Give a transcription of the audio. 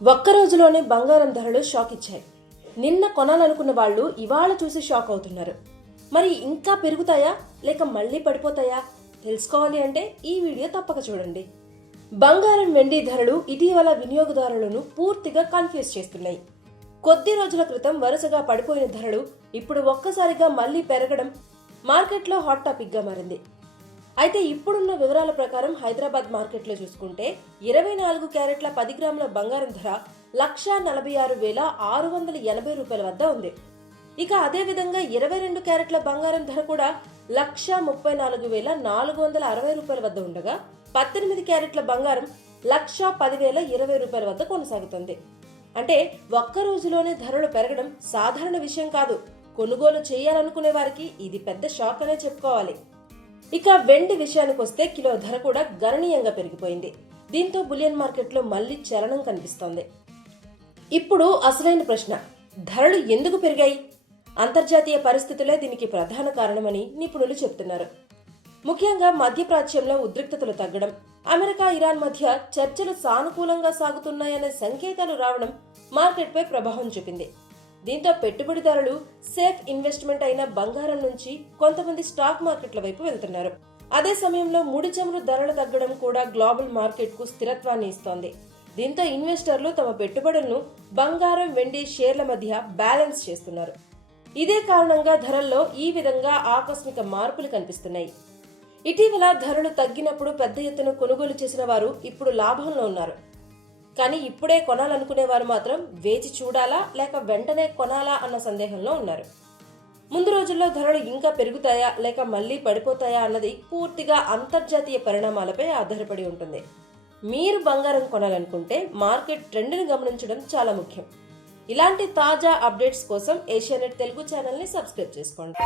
ఒక్క రోజులోనే బంగారం ధరలు షాక్ ఇచ్చాయి. నిన్న కొనాలనుకున్న వాళ్ళు ఇవాళ చూసి షాక్ అవుతున్నారు. మరి ఇంకా పెరుగుతాయా లేక మళ్ళీ పడిపోతాయా తెలుసుకోవాలి అంటే ఈ వీడియో తప్పక చూడండి. బంగారం వెండి ధరలు ఇటీవల వినియోగదారులను పూర్తిగా కన్ఫ్యూజ్ చేస్తున్నాయి. కొద్ది రోజుల క్రితం వరుసగా పడిపోయిన ధరలు ఇప్పుడు ఒక్కసారిగా మళ్లీ పెరగడం మార్కెట్లో హాట్ టాపిక్ గా మారింది. అయితే ఇప్పుడున్న వివరాల ప్రకారం హైదరాబాద్ మార్కెట్లో చూసుకుంటే 24 క్యారెట్ల 10 గ్రాముల బంగారం ధర 1,46,680 రూపాయల వద్ద ఉంది. ఇక అదే విధంగా 22 క్యారెట్ల బంగారం ధర కూడా 1,34,460 రూపాయల వద్ద ఉండగా 18 క్యారెట్ల బంగారం 1,10,020 రూపాయల వద్ద కొనసాగుతుంది. అంటే ఒక్క రోజులోనే ధరలు పెరగడం సాధారణ విషయం కాదు. కొనుగోలు చేయాలనుకునే వారికి ఇది పెద్ద షాక్ అనే చెప్పుకోవాలి. ఇక వెండి విషయానికి వస్తే కిలో ధర కూడా గణనీయంగా పెరిగిపోయింది. దీంతో బులియన్ మార్కెట్లో మళ్లీ చలనం కనిపిస్తోంది. ఇప్పుడు అసలైన ప్రశ్న, ధరలు ఎందుకు పెరిగాయి? అంతర్జాతీయ పరిస్థితులే దీనికి ప్రధాన కారణమని నిపుణులు చెబుతున్నారు. ముఖ్యంగా మధ్యప్రాచ్యంలో ఉద్రిక్తతలు తగ్గడం, అమెరికా ఇరాన్ మధ్య చర్చలు సానుకూలంగా సాగుతున్నాయనే సంకేతాలు రావడం మార్కెట్పై ప్రభావం చూపింది. దీంతో పెట్టుబడిదారులు సేఫ్ ఇన్వెస్ట్మెంట్ అయిన బంగారం నుంచి కొంతమంది స్టాక్ మార్కెట్ల వైపు వెళ్తున్నారు. అదే సమయంలో ముడి చమురు ధరలు తగ్గడం కూడా గ్లోబల్ మార్కెట్ కు స్థిరత్వాన్ని ఇస్తోంది. దీంతో ఇన్వెస్టర్లు తమ పెట్టుబడులను బంగారం వెండి షేర్ల మధ్య బ్యాలెన్స్ చేస్తున్నారు. ఇదే కారణంగా ధరల్లో ఈ విధంగా ఆకస్మిక మార్పులు కనిపిస్తున్నాయి. ఇటీవల ధరలు తగ్గినప్పుడు పెద్ద ఎత్తున కొనుగోలు చేసిన వారు ఇప్పుడు లాభంలో ఉన్నారు. కానీ ఇప్పుడే కొనాలనుకునే వారు మాత్రం వేచి చూడాలా లేక వెంటనే కొనాలా అన్న సందేహంలో ఉన్నారు. ముందు రోజుల్లో ధరలు ఇంకా పెరుగుతాయా లేక మళ్లీ పడిపోతాయా అన్నది పూర్తిగా అంతర్జాతీయ పరిణామాలపై ఆధారపడి ఉంటుంది. మీరు బంగారం కొనాలనుకుంటే మార్కెట్ ట్రెండ్ని గమనించడం చాలా ముఖ్యం. ఇలాంటి తాజా అప్డేట్స్ కోసం ఏషియానెట్ తెలుగు ఛానల్ని సబ్స్క్రైబ్ చేసుకోండి.